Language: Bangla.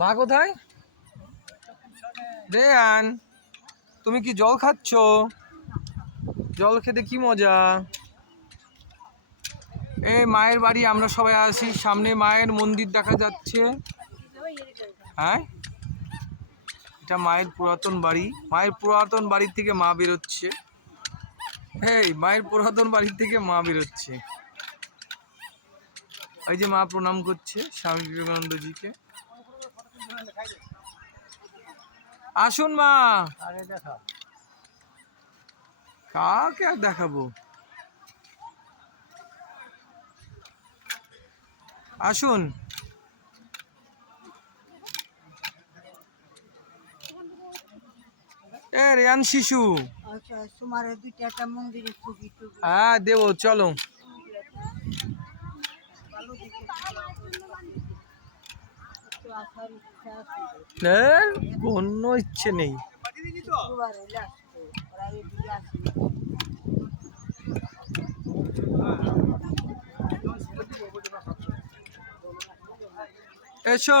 মা কোথায়? রেয়ান, তুমি কি জল খাচ্ছ? জল খেতে কি মজা। এই মায়ের বাড়ি আমরা সবাই আসি, সামনে মায়ের মন্দির দেখা যাচ্ছে। হ্যাঁ, এটা মায়ের পুরাতন বাড়ি। মায়ের পুরাতন বাড়ি থেকে মা বেরোচ্ছে। এই মায়ের পুরাতন বাড়ি থেকে মা বেরোচ্ছে। এই যে মা প্রণাম করছে স্বামী বিবেকানন্দজিকে। আসুন মা। কাকে আর দেখাবো, আসুন। এ রেয়ান শিশু, হ্যাঁ দেবো, চলো। কোনো ইচ্ছে নেই। এসো।